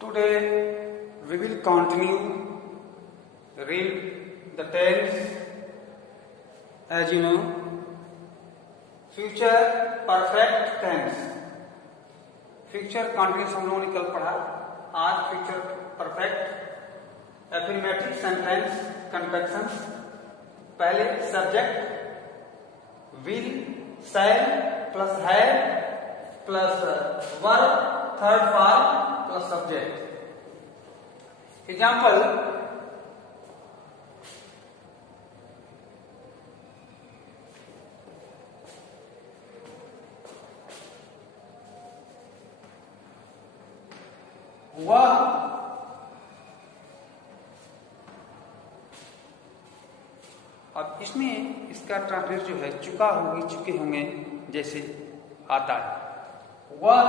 Today we will continue read the tense. As you know, future perfect tense. Future continuous हम लोगों ने कल पढ़ा. आज future perfect affirmative sentence constructions. पहले subject will, shall plus have plus verb, third form plus subject. Example, वह अब इसमें इसका ट्रांसलेट जो है चुका होगी, चुके होंगे जैसे आता है. वह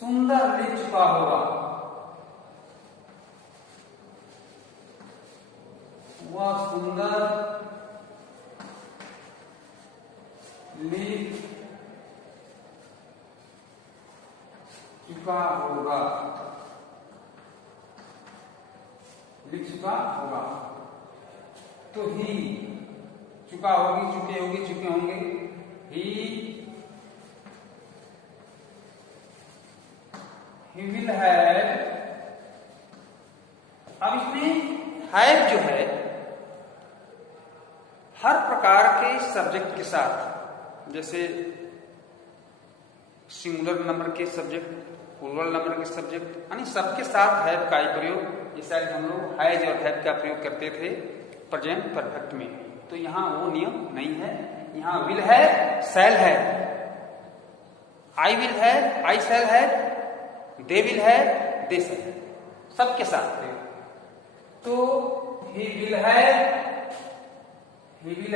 सुंदर लिख चुका होगा. वह सुंदर लिख चुका होगा. लिख चुका होगा. तो ही चुका होगी, चुके होगी, चुके होंगे. He will have. अब इसमें हैव जो है हर प्रकार के सब्जेक्ट के साथ, जैसे सिंगुलर नंबर के सब्जेक्ट, प्लूरल नंबर के सब्जेक्ट, यानी सबके साथ हैव का ही प्रयोग. जैसे हम लोग हैज और हैव का प्रयोग करते थे प्रेजेंट परफेक्ट में. तो यहाँ वो नियम नहीं है. यहाँ विल है, शैल है, आई विल है, आई शैल है, दे विल है, दे शैल है, सबके साथ प्रयोग. तो ही विल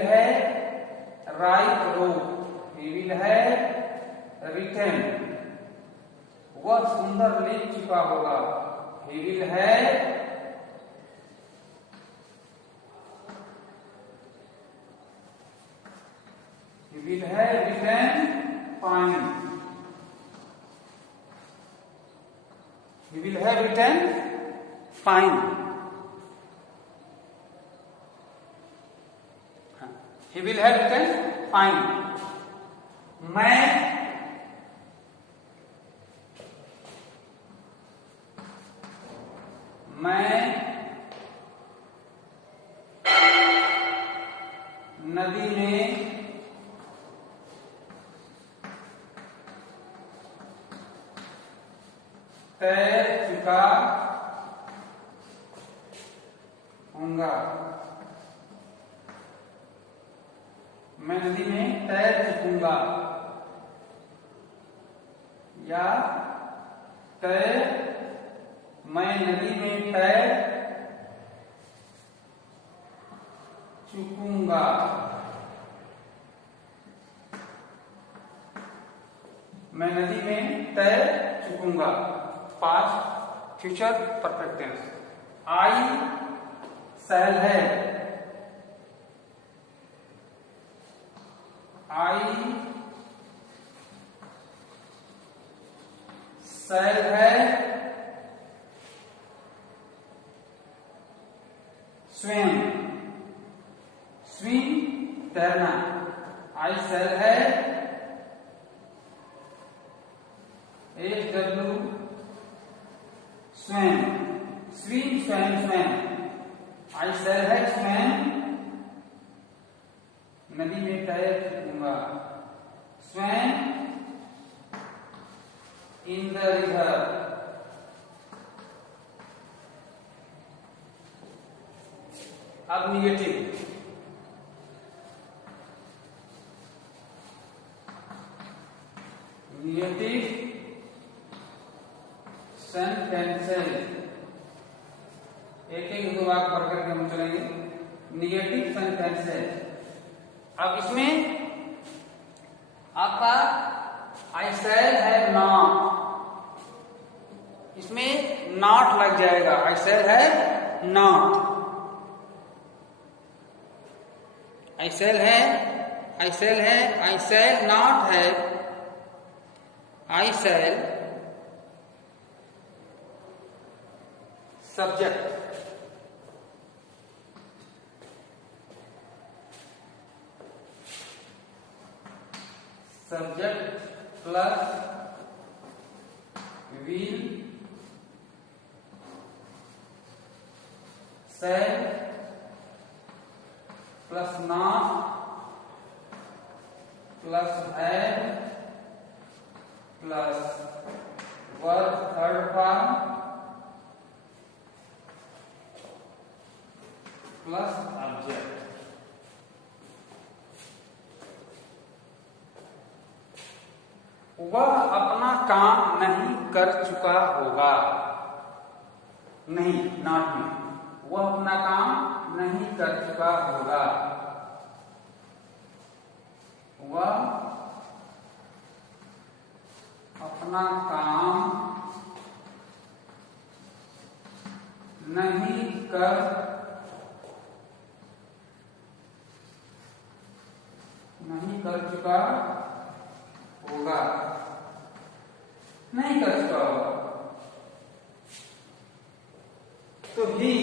है राइट रोड, ही विल है रिटर्न. वह सुंदर लिख चुका होगा. ही विल है रिटर्न फाइन. ही विल है रिटर्न फाइन. ही विल है रिटर्न फाइन. मैं नदी में तैर चुका हूंगा. मैं नदी में तैर चुकूंगा. या मैं नदी में तैर चुकूंगा. मैं नदी में तैर चुकूंगा. 5 फ्यूचर परफेक्ट टेंस. आई शैल है. आई शैल है स्विम. स्विम तैरना. आई शैल है SW स्विम. स्विम स्वयं स्वयं. आई शैल है स्वयं नदी में तैर चुकूंगा. Swim in the river. अब निगेटिव. Negative sentences. एक एक दो वाक्य पढ़ करके हम चलेंगे. Negative sentences. अब इसमें आपका आई शैल हैव नॉट, इसमें नॉट लग जाएगा. I shall have not. I shall है, I shall not have, I shall subject plus will shall plus not plus have plus verb third form plus object. वह अपना काम नहीं कर चुका होगा, नहीं नॉट में, वह अपना काम नहीं कर चुका होगा, वह अपना काम नहीं कर चुका होगा, नहीं कर चुका होगा। तो ही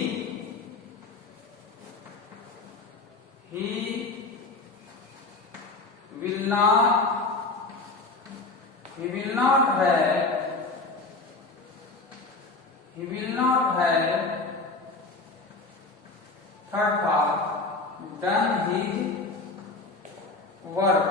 will not have third part done his work,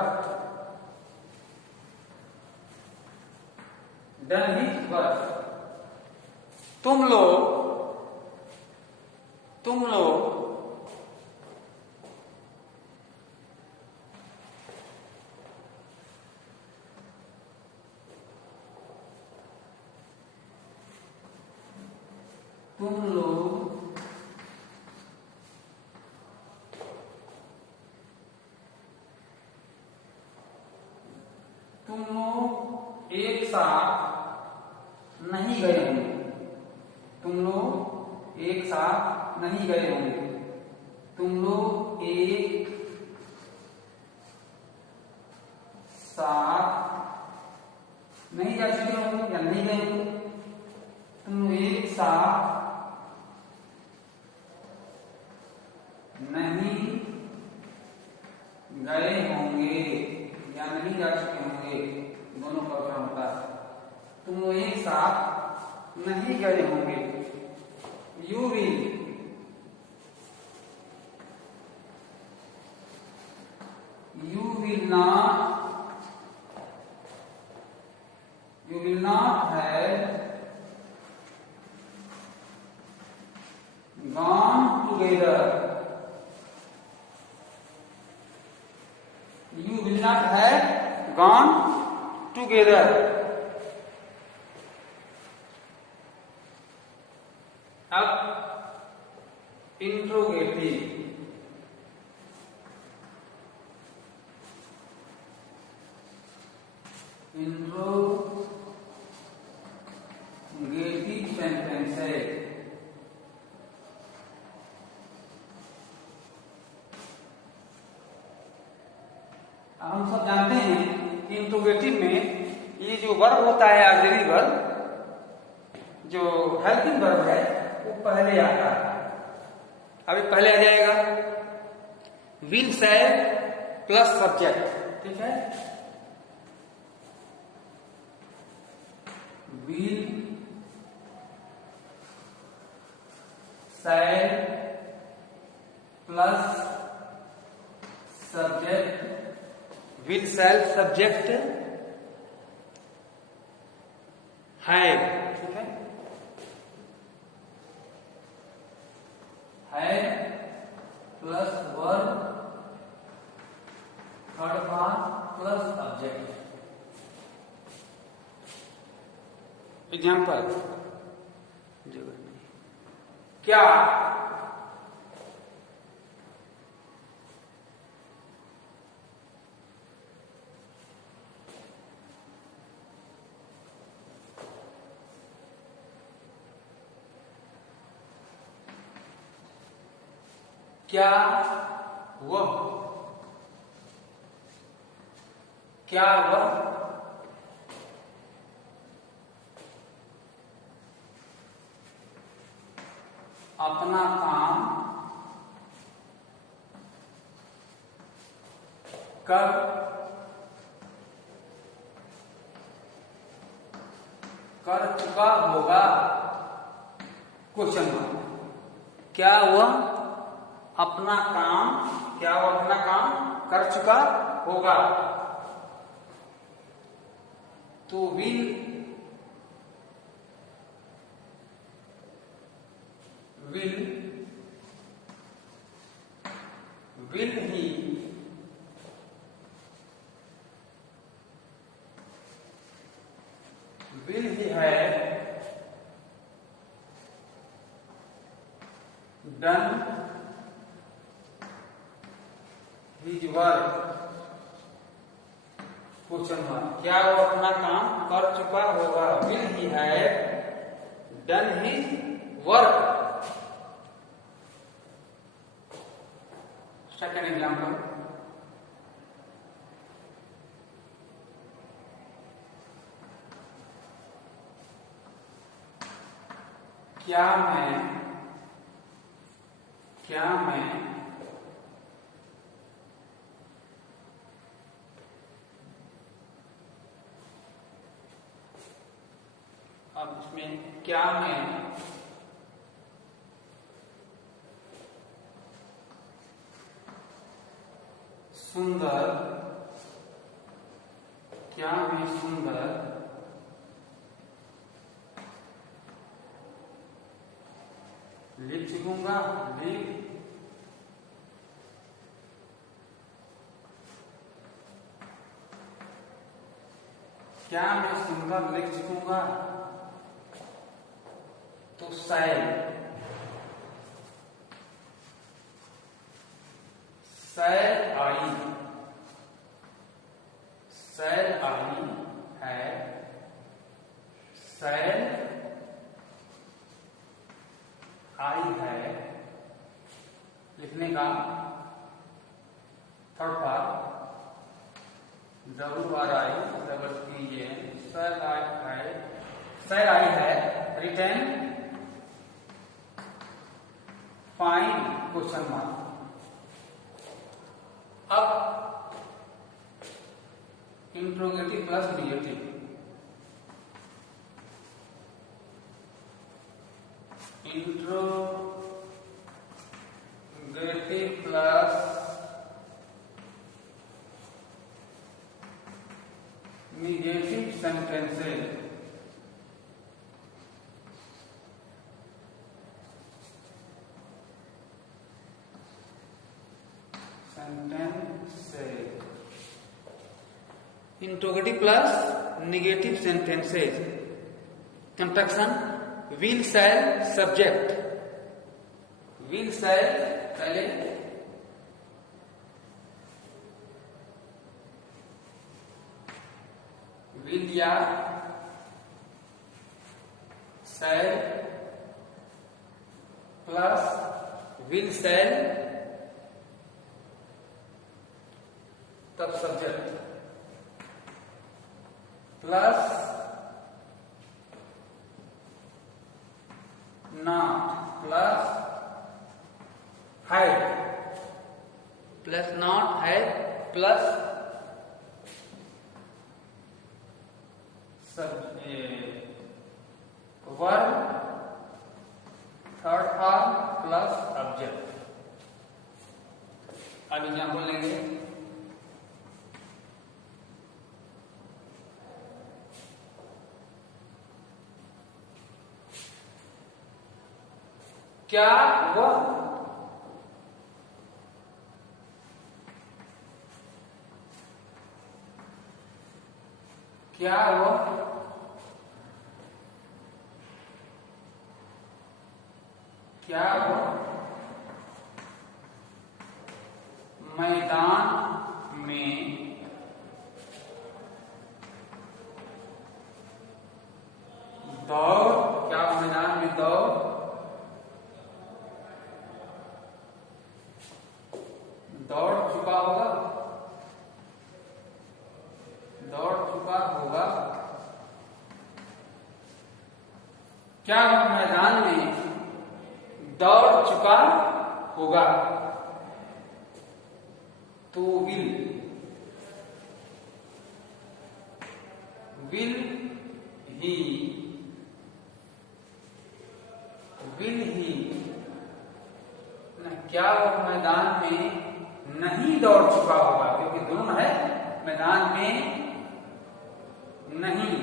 तुम लोग एक साथ नहीं गए होंगे, तुम लोग एक साथ नहीं गए होंगे, तुम लोग एक साथ नहीं जा चुके होंगे या नहीं गए होंगे, तुम लोग एक साथ नहीं गए होंगे या नहीं जा चुके होंगे, दोनों का क्या होता है। तुम लोग एक साथ नहीं गए होंगे। You will not have gone together. You will not have gone together. अब इंट्रोगेटिव सेंटेंस है। हम सब जानते हैं कि इंट्रोगेटिव में ये जो वर्ब होता है, ऑक्सिलरी वर्ब, जो हेल्पिंग वर्ब है, वो पहले आता है। अभी पहले आ जाएगा विल शैल प्लस सब्जेक्ट, ठीक है। Will shall plus subject, will shell subject have, ठीक है। Have plus verb third form plus object. Example, क्या क्या वह अपना काम कब कर चुका होगा? Question mark. क्या वह अपना काम कर चुका होगा? तो will he have done his work? Question mark. क्या वो अपना काम कर चुका होगा? will he have done his work? Second example, क्या मैं अब इसमें क्या मैं सुंदर लिख चुकूंगा? क्या मैं सुंदर लिख चुकूंगा? तो शैल आई है, शैल आई है लिखने का थर्ड पार्ट शैल आई है रिटर्न फाइन क्वेश्चन मार्क। अब interrogative plus negative, interrogative plus negative sentences. Interrogative plus negative sentences. Construction will shall subject, will shall पहले will या shall प्लस will shall तब सब्जेक्ट प्लस नॉट प्लस है plus not है plus verb third form plus object. अब example लेंगे। क्या वह मैदान में दौड़ चुका होगा? क्या वह मैदान में दौड़ चुका होगा। तो विल ही क्या वो मैदान में नहीं दौड़ चुका होगा, क्योंकि दोनों है, मैदान में नहीं,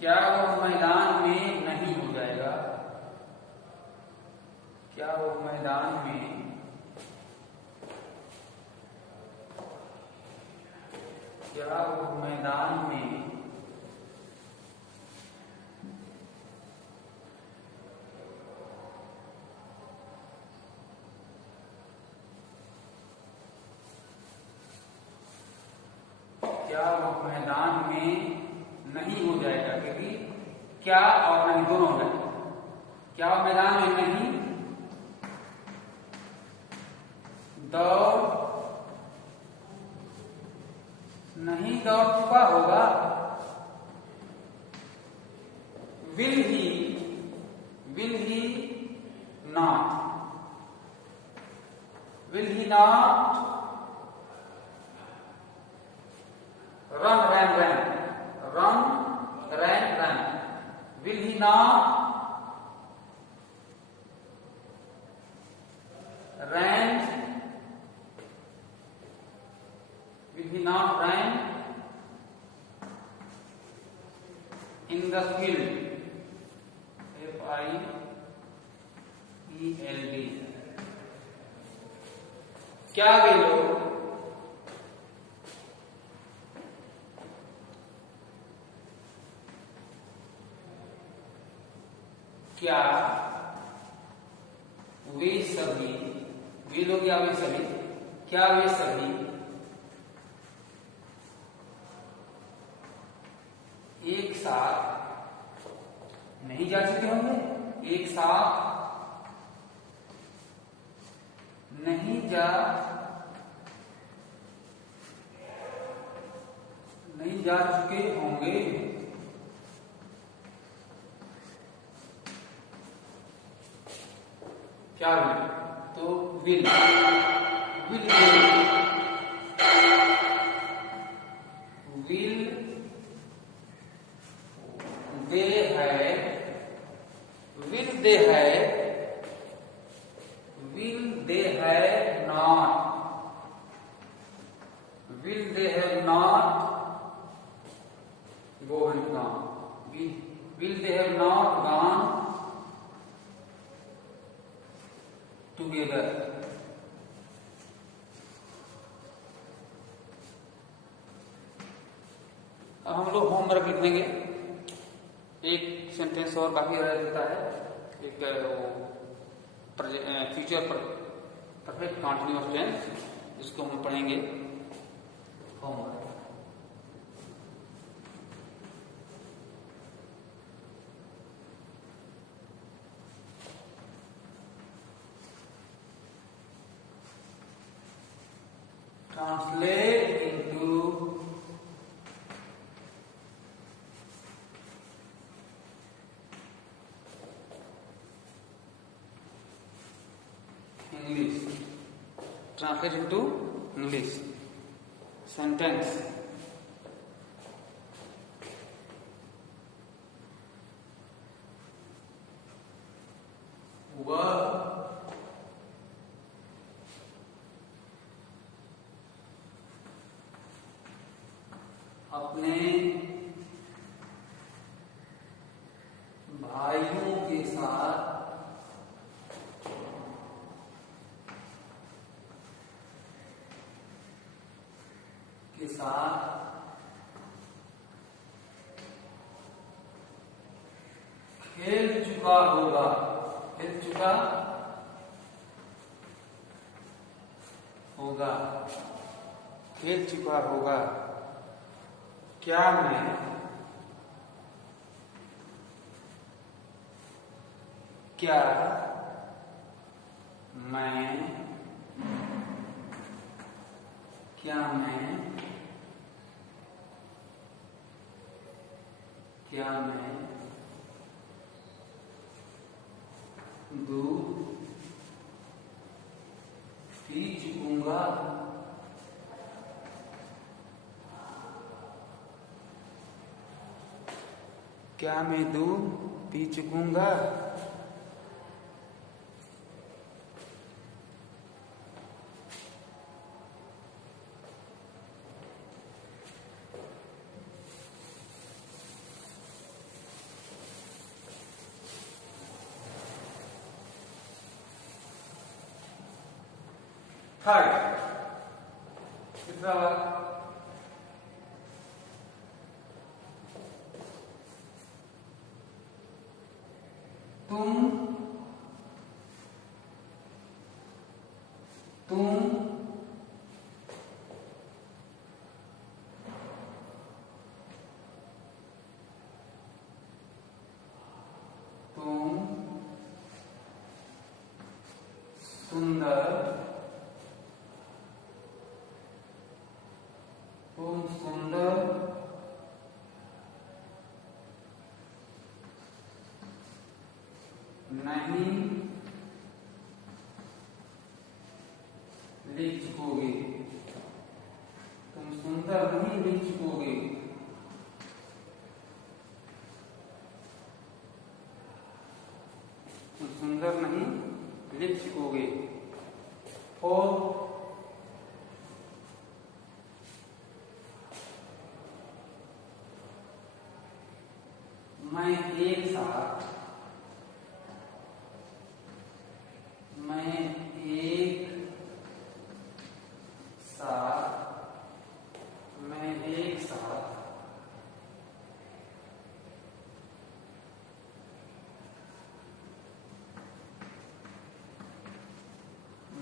क्या वो मैदान में नहीं हो जाएगा, क्या वो मैदान में नहीं हो जाएगा, क्योंकि क्या और नहीं दोनों है। क्या वो मैदान में नहीं दौड़ चुका होगा। Will he not run will he not run in the field, FIELD। क्या वे लोग क्या वे सभी, वे लोग या वे सभी, क्या वे सभी एक साथ नहीं जा चुके होंगे, एक साथ नहीं जा चुके होंगे। क्या तो will they have not gone together। अब हम लोग होमवर्क लिख देंगे। एक सेंटेंस और काफी रह जाता है, एक फ्यूचर परफेक्ट कंटीन्यूअस टेंस, जिसको हम पढ़ेंगे homework. Translate into English. Translate into English. Sentence. वह अपने भाइयों के साथ खेल चुका होगा। खेल चुका होगा, खेल चुका होगा। क्या मैं दूध क्या मैं दूध पी चुकूंगा? थर्ड, तीसरा वाला, तुम सुंदर नहीं लिख चुकोगे। तुम सुंदर नहीं लिख चुकोगे। तुम सुंदर नहीं लिख चुकोगे। और मैं एक साथ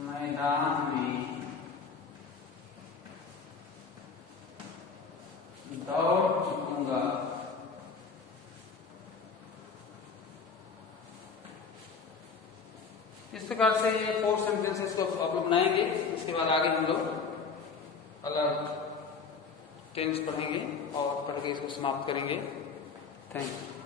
मैदान में दौड़ चुकूंगा। इस प्रकार से ये 4 सेंटेंसेस को आप लोग बनाएंगे। इसके बाद आगे हम लोग अलग टेंस पढ़ेंगे और पढ़ के इसको समाप्त करेंगे। Thank you.